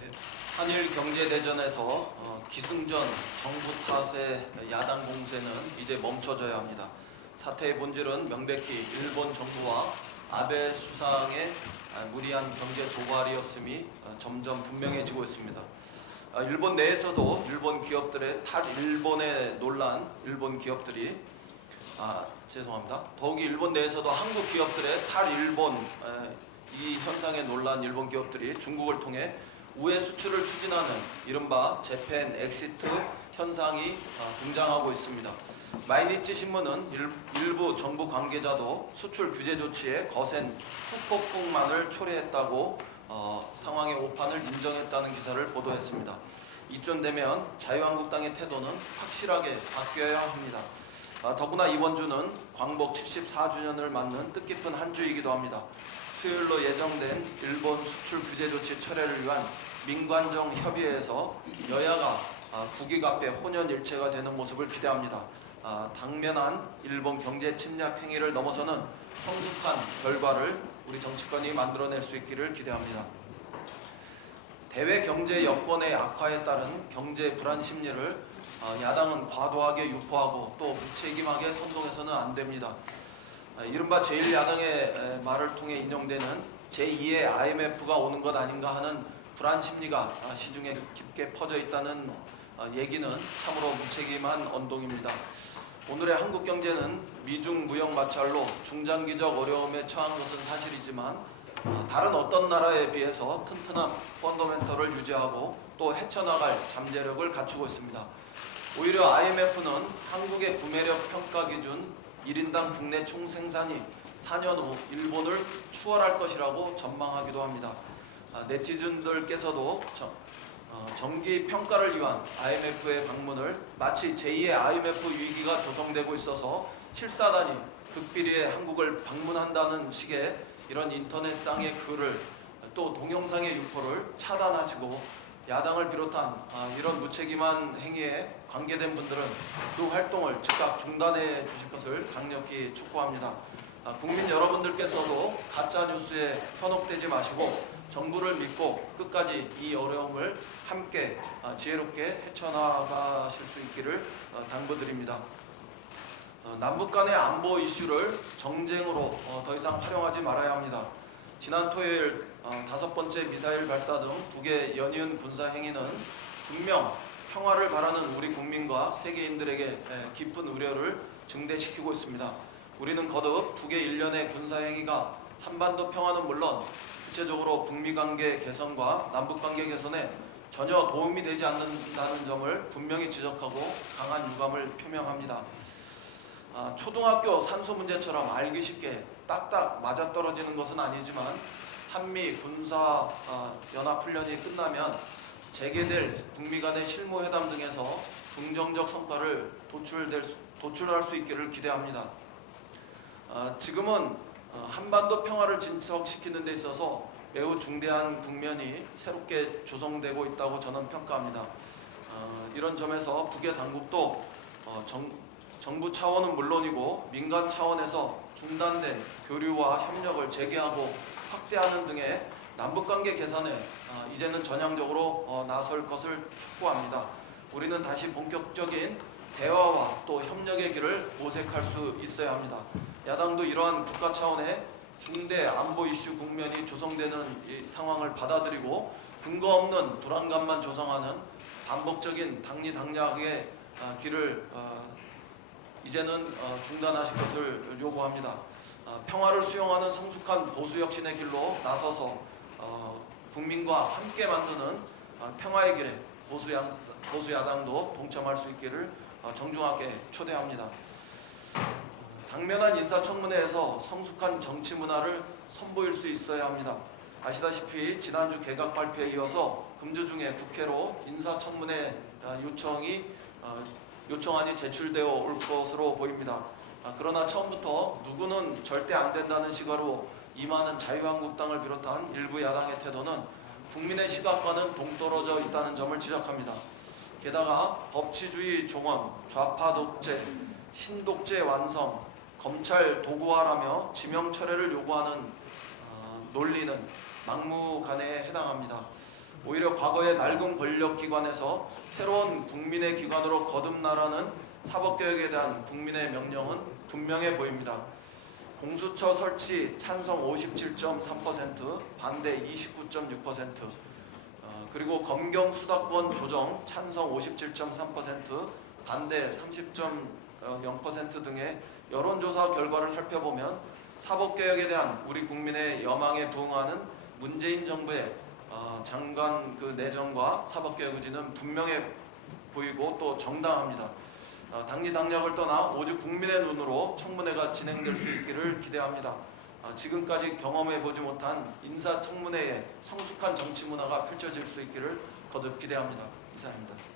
네, 한일 경제대전에서 기승전 정부 탓의 야당 공세는 이제 멈춰져야 합니다. 사태의 본질은 명백히 일본 정부와 아베 수상의 무리한 경제 도발이었음이 점점 분명해지고 있습니다. 일본 내에서도 일본 기업들의 탈일본에 놀란 일본 기업들이 더욱이 일본 내에서도 한국 기업들의 탈일본 이 현상에 놀란 일본 기업들이 중국을 통해 우회 수출을 추진하는 이른바 재팬 엑시트 현상이 등장하고 있습니다. 마이니치 신문은 일부 정부 관계자도 수출 규제 조치에 거센 후폭풍만을 초래했다고 상황의 오판을 인정했다는 기사를 보도했습니다. 이쯤 되면 자유한국당의 태도는 확실하게 바뀌어야 합니다. 더구나 이번 주는 광복 74주년을 맞는 뜻깊은 한 주이기도 합니다. 수요일로 예정된 일본 수출 규제 조치 철회를 위한 민관정 협의회에서 여야가 국익 앞에 혼연일체가 되는 모습을 기대합니다. 당면한 일본 경제 침략 행위를 넘어서는 성숙한 결과를 우리 정치권이 만들어낼 수 있기를 기대합니다. 대외 경제 여건의 악화에 따른 경제 불안 심리를 야당은 과도하게 유포하고 또 무책임하게 선동해서는 안 됩니다. 이른바 제1야당의 말을 통해 인용되는 제2의 IMF가 오는 것 아닌가 하는 불안 심리가 시중에 깊게 퍼져 있다는 얘기는 참으로 무책임한 언동입니다. 오늘의 한국 경제는 미중 무역 마찰로 중장기적 어려움에 처한 것은 사실이지만 다른 어떤 나라에 비해서 튼튼한 펀더멘털을 유지하고 또 헤쳐나갈 잠재력을 갖추고 있습니다. 오히려 IMF는 한국의 구매력 평가 기준 1인당 국내 총생산이 4년 후 일본을 추월할 것이라고 전망하기도 합니다. 네티즌들께서도 정기 평가를 위한 IMF의 방문을 마치 제2의 IMF 위기가 조성되고 있어서 실사단이 극비리에 한국을 방문한다는 식의 이런 인터넷상의 글을 또 동영상의 유포를 차단하시고 야당을 비롯한 이런 무책임한 행위에 관계된 분들은 그 활동을 즉각 중단해 주실 것을 강력히 촉구합니다. 국민 여러분들께서도 가짜뉴스에 현혹되지 마시고 정부를 믿고 끝까지 이 어려움을 함께 지혜롭게 헤쳐나가실 수 있기를 당부드립니다. 남북 간의 안보 이슈를 정쟁으로 더 이상 활용하지 말아야 합니다. 지난 토요일 5번째 미사일 발사 등 북의 연이은 군사 행위는 분명 평화를 바라는 우리 국민과 세계인들에게 깊은 우려를 증대시키고 있습니다. 우리는 거듭 북의 일련의 군사 행위가 한반도 평화는 물론 구체적으로 북미 관계 개선과 남북 관계 개선에 전혀 도움이 되지 않는다는 점을 분명히 지적하고 강한 유감을 표명합니다. 초등학교 산수 문제처럼 알기 쉽게 딱딱 맞아떨어지는 것은 아니지만 한미 군사 연합훈련이 끝나면 재개될 북미 간의 실무회담 등에서 긍정적 성과를 도출할 수 있기를 기대합니다. 지금은 한반도 평화를 진척시키는 데 있어서 매우 중대한 국면이 새롭게 조성되고 있다고 저는 평가합니다. 이런 점에서 북의 당국도 정부 차원은 물론이고 민간 차원에서 중단된 교류와 협력을 재개하고 확대하는 등의 남북관계 개선에 이제는 전향적으로 나설 것을 촉구합니다. 우리는 다시 본격적인 대화와 또 협력의 길을 모색할 수 있어야 합니다. 야당도 이러한 국가 차원의 중대 안보 이슈 국면이 조성되는 이 상황을 받아들이고 근거 없는 불안감만 조성하는 반복적인 당리당략의 길을 이제는 중단하실 것을 요구합니다. 평화를 수용하는 성숙한 보수혁신의 길로 나서서 국민과 함께 만드는 평화의 길에 보수야당도 동참할 수 있기를 정중하게 초대합니다. 당면한 인사청문회에서 성숙한 정치 문화를 선보일 수 있어야 합니다. 아시다시피 지난주 개각 발표에 이어서 금주 중에 국회로 인사청문회 요청안이 제출되어 올 것으로 보입니다. 그러나 처음부터 누구는 절대 안 된다는 시각으로 임하는 자유한국당을 비롯한 일부 야당의 태도는 국민의 시각과는 동떨어져 있다는 점을 지적합니다. 게다가 법치주의 종언, 좌파 독재, 신독재 완성, 검찰 도구화라며 지명 철회를 요구하는 논리는 막무가내에 해당합니다. 오히려 오히려 과거의 낡은 권력기관에서 새로운 국민의 기관으로 거듭나라는 사법개혁에 대한 국민의 명령은 분명해 보입니다. 공수처 설치 찬성 57.3%, 반대 29.6%, 그리고 검경 수사권 조정 찬성 57.3%, 반대 30.0% 등의 여론조사 결과를 살펴보면 사법개혁에 대한 우리 국민의 여망에 부응하는 문재인 정부의 장관 그 내정과 사법개혁 의지는 분명해 보이고 또 정당합니다. 당리당략을 떠나 오직 국민의 눈으로 청문회가 진행될 수 있기를 기대합니다. 지금까지 경험해보지 못한 인사청문회의 성숙한 정치 문화가 펼쳐질 수 있기를 거듭 기대합니다. 이상입니다.